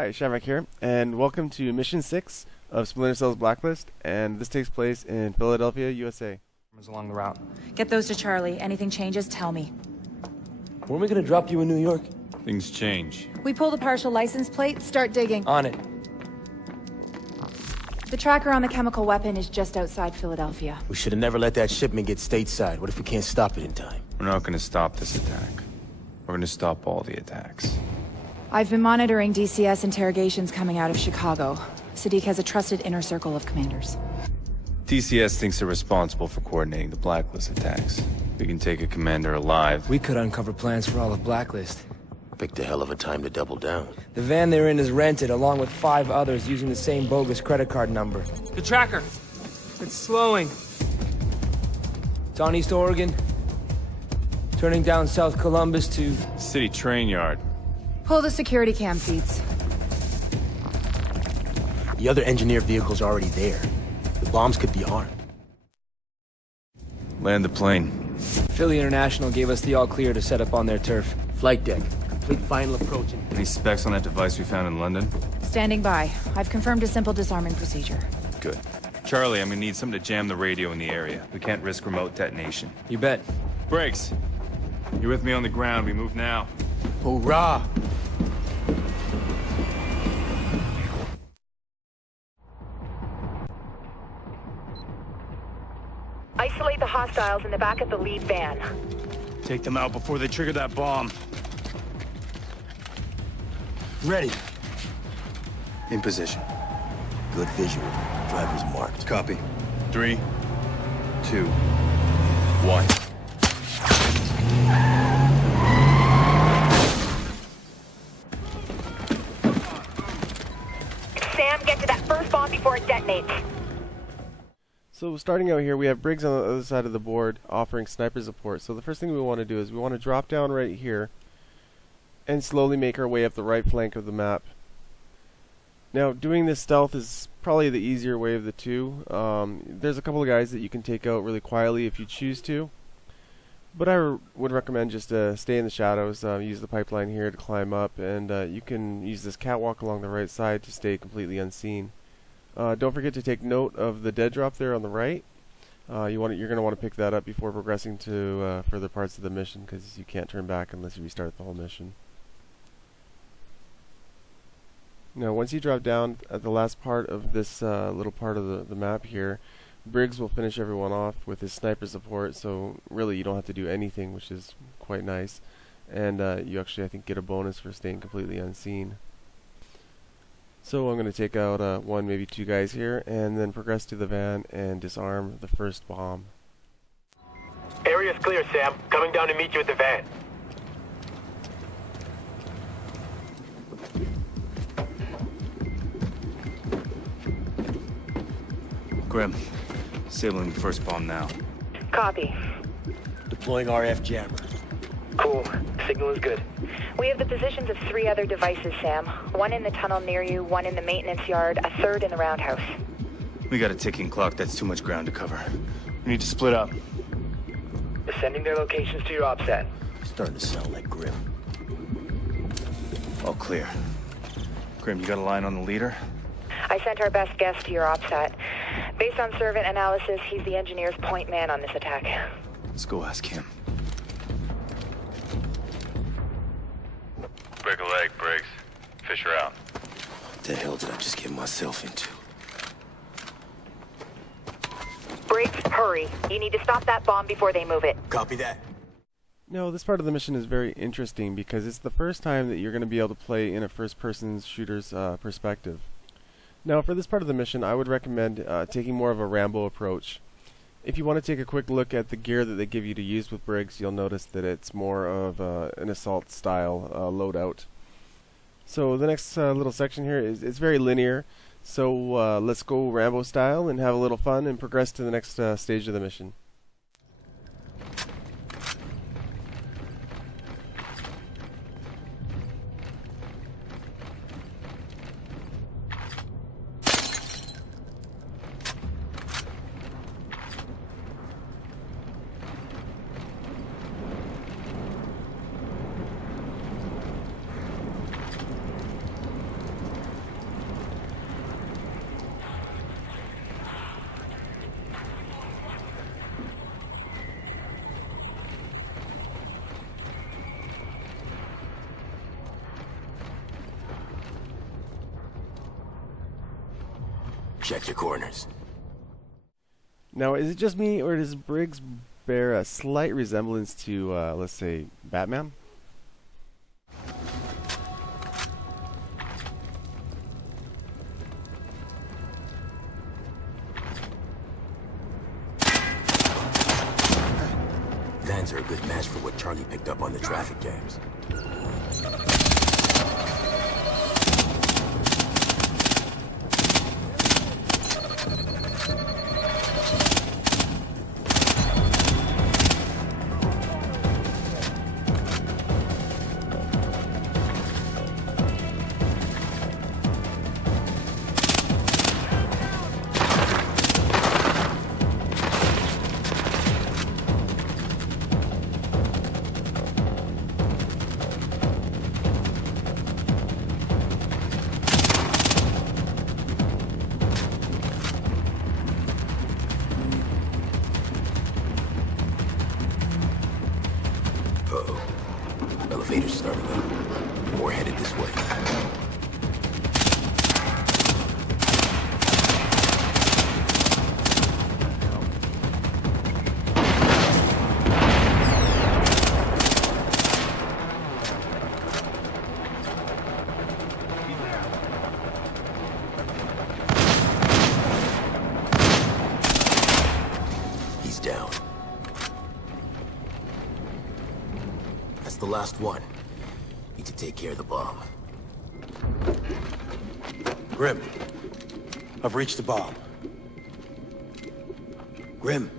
Hi, Shavak here, and welcome to Mission 6 of Splinter Cell's Blacklist, and this takes place in Philadephia, USA. Along the route. Get those to Charlie. Anything changes, tell me. When are we gonna drop you in New York? Things change. We pull the partial license plate, start digging. On it. The tracker on the chemical weapon is just outside Philadephia. We should have never let that shipment get stateside. What if we can't stop it in time? We're not gonna stop this attack. We're gonna stop all the attacks. I've been monitoring DCS interrogations coming out of Chicago. Sadiq has a trusted inner circle of commanders. DCS thinks they're responsible for coordinating the Blacklist attacks. We can take a commander alive. We could uncover plans for all of Blacklist. Picked a hell of a time to double down. The van they're in is rented, along with 5 others using the same bogus credit card number. The tracker! It's slowing. It's on East Oregon. Turning down South Columbus to... City train yard. Pull the security cam feeds. The other engineer vehicle's already there. The bombs could be armed. Land the plane. Philly International gave us the all-clear to set up on their turf. Flight deck. Complete final approach. Any specs on that device we found in London? Standing by. I've confirmed a simple disarming procedure. Good. Charlie, I'm gonna need something to jam the radio in the area. We can't risk remote detonation. You bet. Briggs! You're with me on the ground. We move now. Hoorah! Isolate the hostiles in the back of the lead van. Take them out before they trigger that bomb. Ready. In position. Good visual. Driver's marked. Copy. 3, 2, 1. Sam, get to that first bomb before it detonates. So starting out here, we have Briggs on the other side of the board offering sniper support. So the first thing we want to do is we want to drop down right here and slowly make our way up the right flank of the map. Now, doing this stealth is probably the easier way of the two. There's a couple of guys that you can take out really quietly if you choose to, but I would recommend just stay in the shadows, use the pipeline here to climb up, and you can use this catwalk along the right side to stay completely unseen. Don't forget to take note of the dead drop there on the right. You're going to want to pick that up before progressing to further parts of the mission, because you can't turn back unless you restart the whole mission. Now, once you drop down at the last part of this little part of the map here, Briggs will finish everyone off with his sniper support, so really you don't have to do anything, which is quite nice. And you actually, I think, get a bonus for staying completely unseen. So I'm going to take out 1, maybe 2 guys here, and then progress to the van and disarm the first bomb. Area's clear, Sam. Coming down to meet you at the van. Grim, disabling the first bomb now. Copy. Deploying RF jammer. Cool. Signal is good. We have the positions of 3 other devices, Sam. 1 in the tunnel near you, 1 in the maintenance yard, a 3rd in the roundhouse. We got a ticking clock. That's too much ground to cover. We need to split up. Sending their locations to your OPSAT. Starting to sound like Grim. All clear. Grim, you got a line on the leader? I sent our best guess to your OPSAT. Based on servant analysis, he's the engineer's point man on this attack. Let's go ask him. Break a leg, Briggs. Fish her out. What the hell did I just get myself into? Briggs, hurry. You need to stop that bomb before they move it. Copy that. Now, this part of the mission is very interesting because it's the first time that you're going to be able to play in a first-person shooter's perspective. Now, for this part of the mission, I would recommend taking more of a Rambo approach. If you want to take a quick look at the gear that they give you to use with Briggs, you'll notice that it's more of an assault-style loadout. So the next little section here is very linear. So let's go Rambo style and have a little fun and progress to the next stage of the mission. Check your corners. Now, is it just me, or does Briggs bear a slight resemblance to, let's say, Batman? Vans are a good match for what Charlie picked up on the traffic cams. Elevator's starting up. More headed this way. He's down. That's the last one. Need to take care of the bomb. Grim, I've reached the bomb. Grim.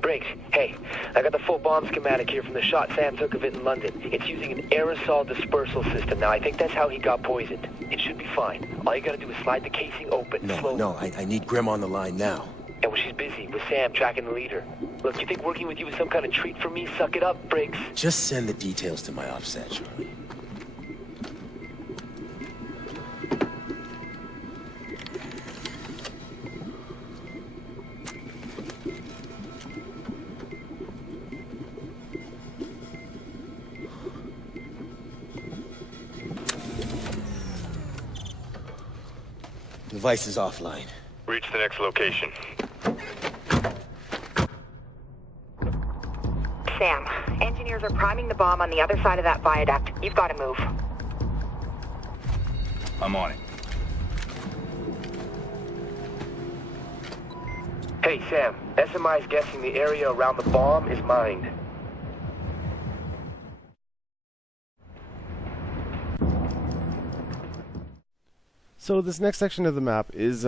Briggs, hey, I got the full bomb schematic here from the shot Sam took of it in London. It's using an aerosol dispersal system. Now, I think that's how he got poisoned. It should be fine. All you gotta do is slide the casing open slowly. No, I need Grim on the line now. And well, she's busy with Sam tracking the leader. Look, you think working with you is some kind of treat for me? Suck it up, Briggs. Just send the details to my offset, Charlie. Device is offline. Reach the next location. Sam, engineers are priming the bomb on the other side of that viaduct. You've got to move. I'm on it. Hey, Sam, SMI's guessing the area around the bomb is mined. So this next section of the map is,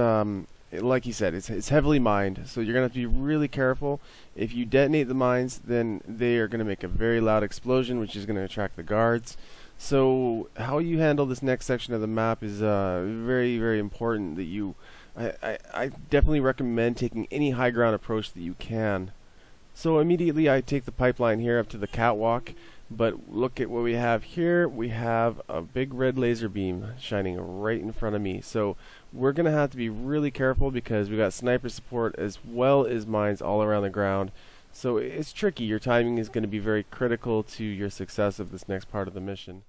like you said, it's heavily mined. So you're going to have to be really careful. If you detonate the mines, then they are going to make a very loud explosion, which is going to attract the guards. So how you handle this next section of the map is very, very important. That you, I definitely recommend taking any high ground approach that you can. So immediately I take the pipeline here up to the catwalk. But look at what we have here. We have a big red laser beam shining right in front of me. So we're going to have to be really careful because we got sniper support as well as mines all around the ground. So it's tricky. Your timing is going to be very critical to your success of this next part of the mission.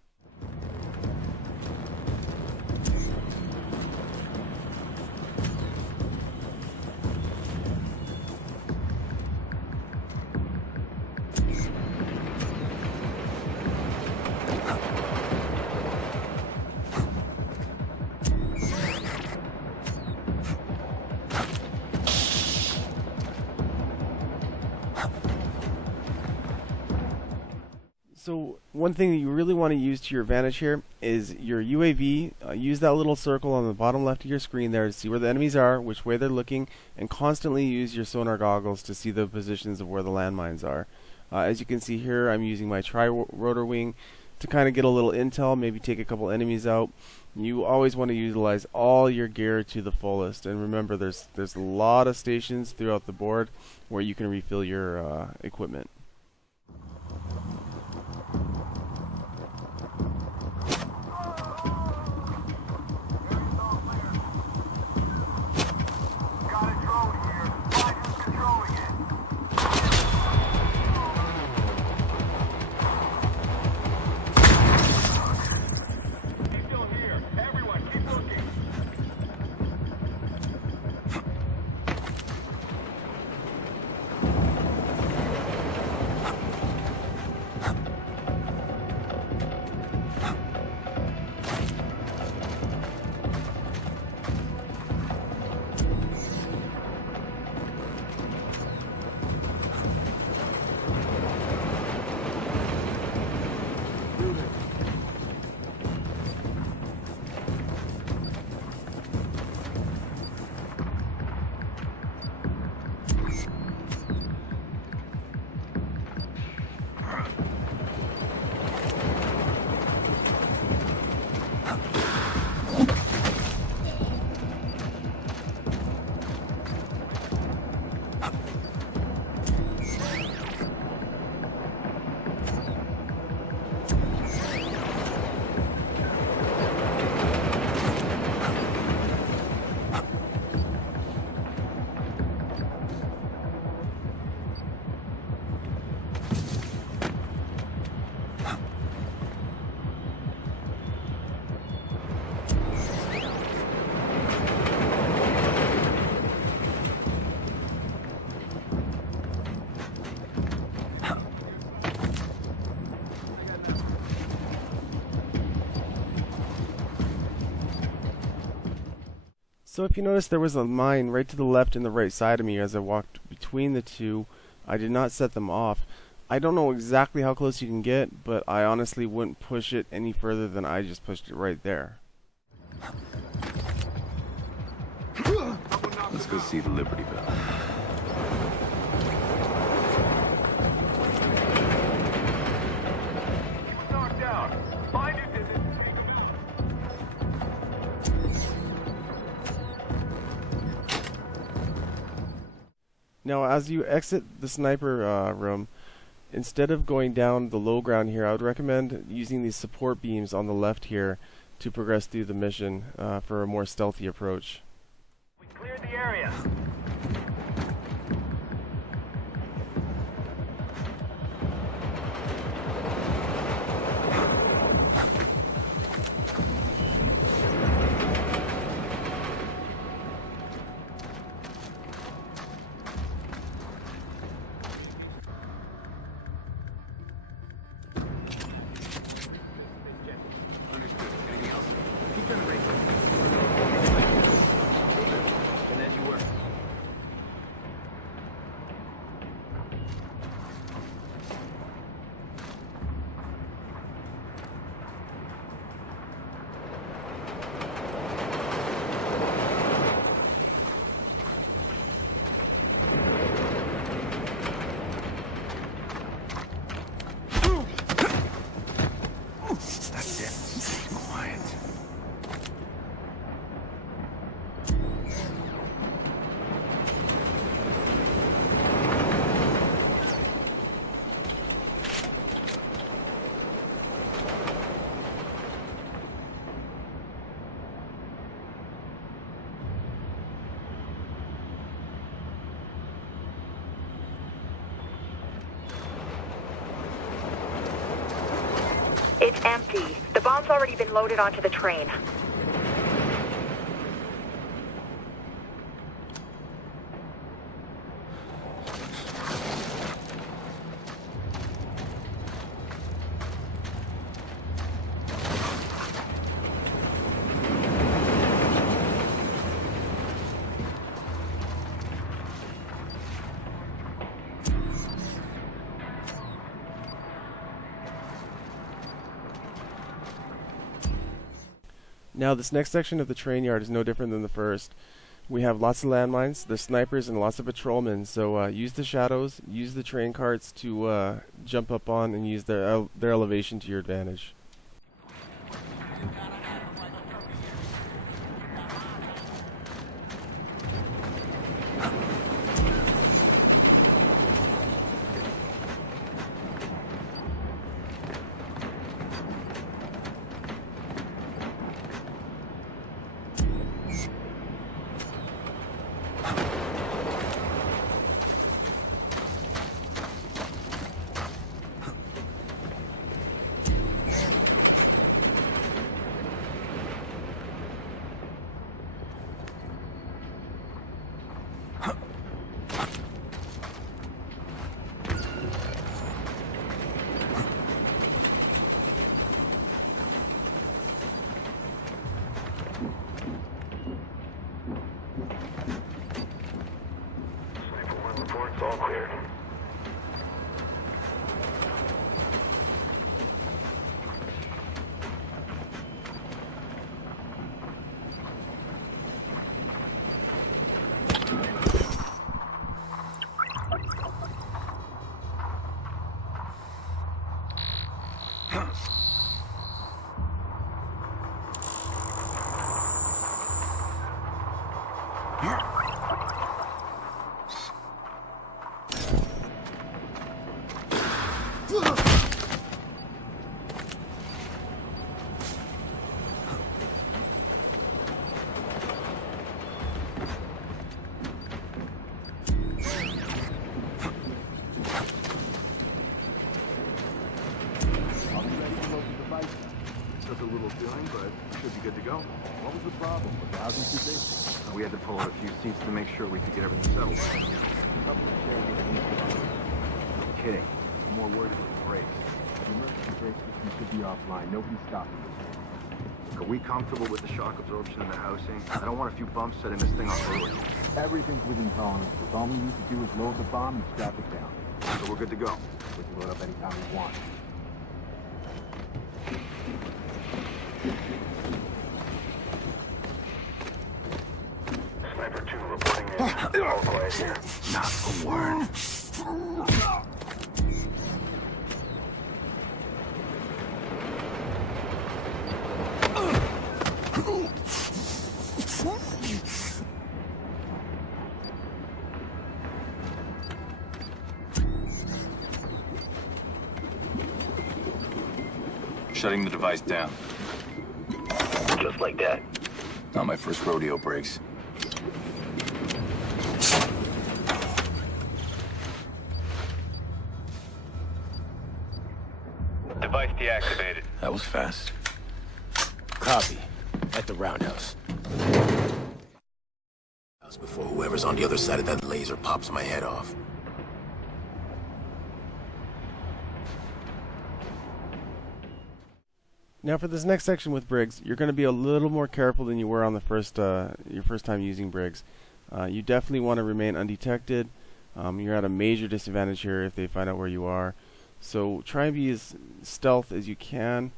So one thing that you really want to use to your advantage here is your UAV. Use that little circle on the bottom left of your screen there to see where the enemies are, which way they're looking, and constantly use your sonar goggles to see the positions of where the landmines are. As you can see here, I'm using my tri-rotor wing to kind of get a little intel, maybe take a couple enemies out. You always want to utilize all your gear to the fullest, and remember there's a lot of stations throughout the board where you can refill your equipment. So if you notice, there was a mine right to the left and the right side of me as I walked between the two. I did not set them off. I don't know exactly how close you can get, but I honestly wouldn't push it any further than I just pushed it right there. Let's go see the Liberty Bell. Now, as you exit the sniper room, instead of going down the low ground here, I would recommend using these support beams on the left here to progress through the mission for a more stealthy approach. We cleared the area. It's empty. The bomb's already been loaded onto the train. Now, this next section of the train yard is no different than the first. We have lots of landmines, there's snipers, and lots of patrolmen, so use the shadows, use the train carts to jump up on, and use their elevation to your advantage. All clear. A little feeling, but should be good to go. What was the problem? Was the housing too big? We had to pull out a few seats to make sure we could get everything settled. No kidding. I'm more worried about the brakes. The emergency brake system should be offline. Nobody's stopping this. Are we comfortable with the shock absorption in the housing? I don't want a few bumps setting this thing off early. Everything's within tolerances. All we need to do is load the bomb and strap it down. So we're good to go. We can load up anytime we want. Sniper 2 reporting in. All quiet here. Not a word. Shutting the device down. Just like that. Not my first rodeo, Briggs. Device deactivated. That was fast. Copy. At the roundhouse. Before whoever's on the other side of that laser pops my head off. Now for this next section with Briggs, you're going to be a little more careful than you were on the your first time using Briggs. You definitely want to remain undetected. You're at a major disadvantage here if they find out where you are. So try and be as stealth as you can.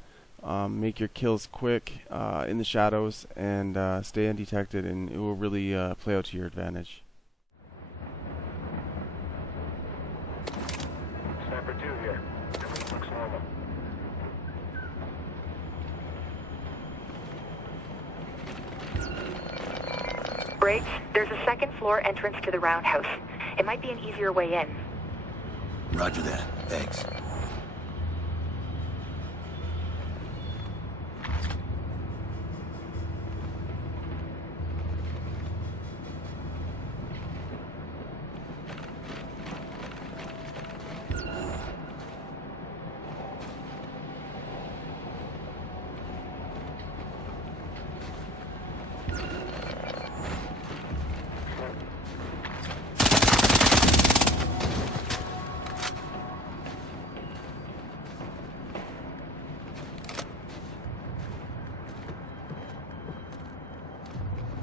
Make your kills quick in the shadows and stay undetected, and it will really play out to your advantage. Sniper 2 here. Everything looks normal. Briggs, there's a second floor entrance to the roundhouse. It might be an easier way in. Roger that. Thanks.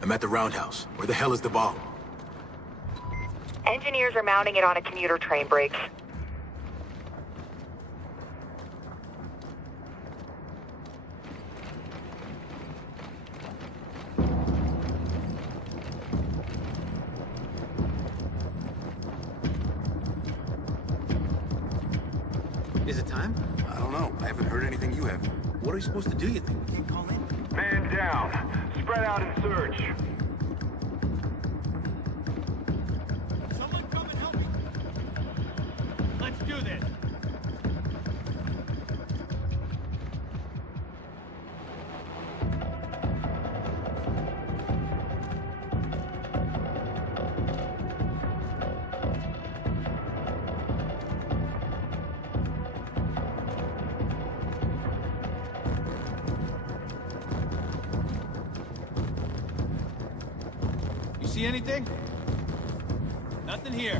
I'm at the roundhouse. Where the hell is the bomb? Engineers are mounting it on a commuter train, Briggs. Is it time? I don't know. I haven't heard anything you have. What are we supposed to do, you think? We can't call in? Man down. Spread out and search. Someone come and help me. Let's do this. See anything? Nothing here.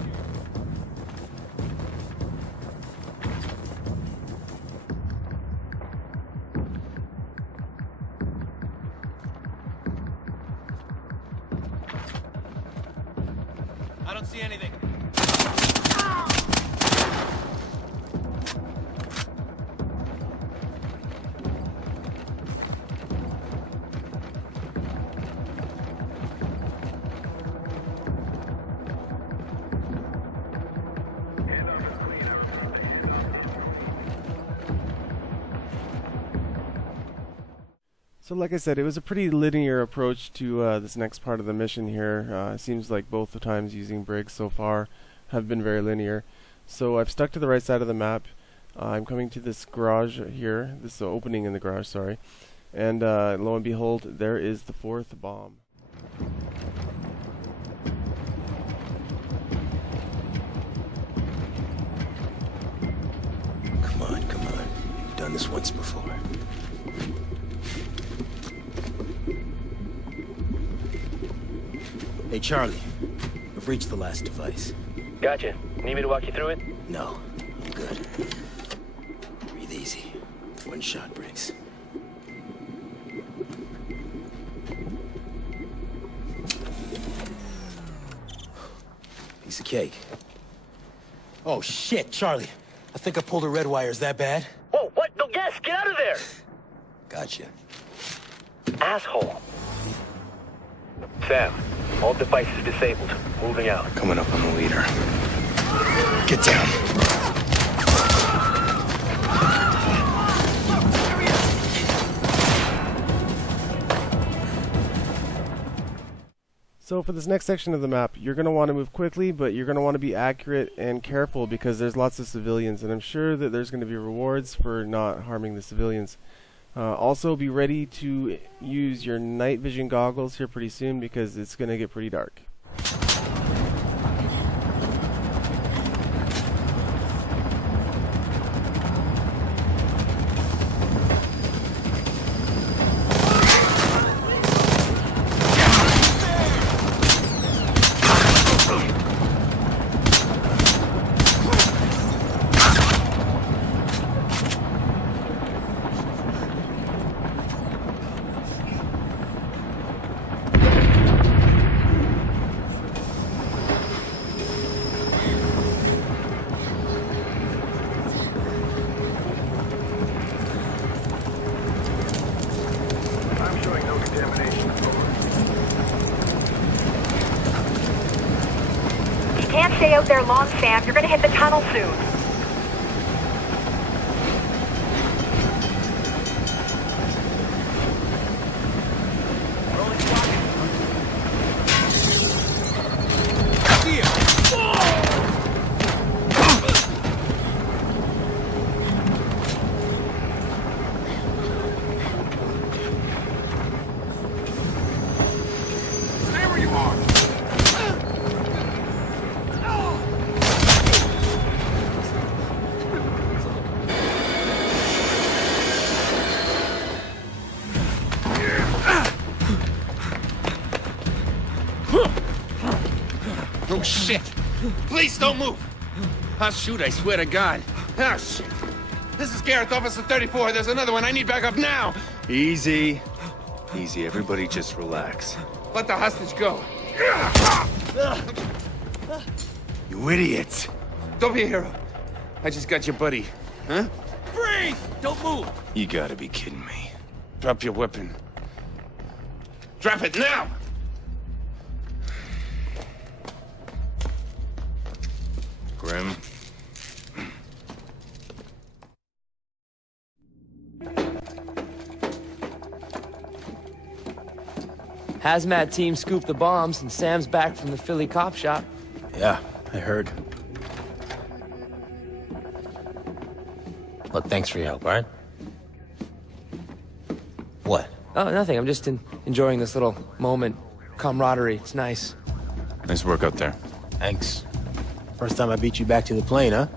I don't see anything. So like I said, it was a pretty linear approach to this next part of the mission here. It seems like both the times using Briggs so far have been very linear. So I've stuck to the right side of the map. I'm coming to this garage here, this opening in the garage, sorry. And lo and behold, there is the fourth bomb. Come on, come on. You've done this once before. Hey, Charlie. We've reached the last device. Gotcha. Need me to walk you through it? No, I'm good. Breathe easy. One shot, Briggs. cake. Oh, shit, Charlie. I think I pulled a red wire. Is that bad? Whoa, what? No gas! Get out of there! Gotcha. Asshole. Sam, all devices disabled. Moving out. Coming up on the leader. Get down. So for this next section of the map, you're going to want to move quickly, but you're going to want to be accurate and careful because there's lots of civilians, and I'm sure that there's going to be rewards for not harming the civilians. Also, be ready to use your night vision goggles here pretty soon because it's going to get pretty dark. Can't stay out there long, Sam. You're gonna hit the tunnel soon. Stay where you are. Oh, shit! Please don't move! I'll shoot, I swear to God. Ah, shit. This is Gareth, Officer 34. There's another one. I need backup now! Easy. Easy, everybody just relax. Let the hostage go. You idiot! Don't be a hero. I just got your buddy. Huh? Freeze! Don't move! You gotta be kidding me. Drop your weapon. Drop it now! Grim. Hazmat team scooped the bombs, and Sam's back from the Philly cop shop. Yeah, I heard. Look, thanks for your help, all right? What? Oh, nothing. I'm just enjoying this little moment. Camaraderie. It's nice. Nice work out there. Thanks. First time I beat you back to the plane, huh?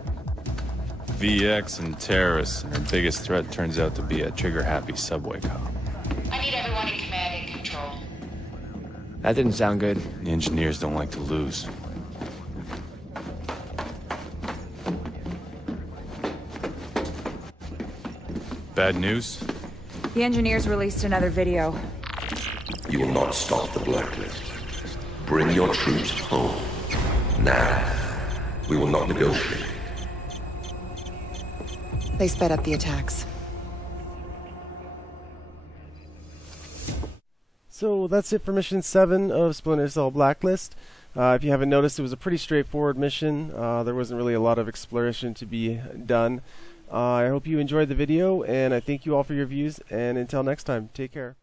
VX and terrorists, and her biggest threat turns out to be a trigger-happy subway cop. I need everyone in command and control. That didn't sound good. The engineers don't like to lose. Bad news? The engineers released another video. You will not stop the Blacklist. Bring your troops home. Now. We will not negotiate. They sped up the attacks. So that's it for Mission 7 of Splinter Cell Blacklist. If you haven't noticed, it was a pretty straightforward mission. There wasn't really a lot of exploration to be done. I hope you enjoyed the video, and I thank you all for your views, and until next time, take care.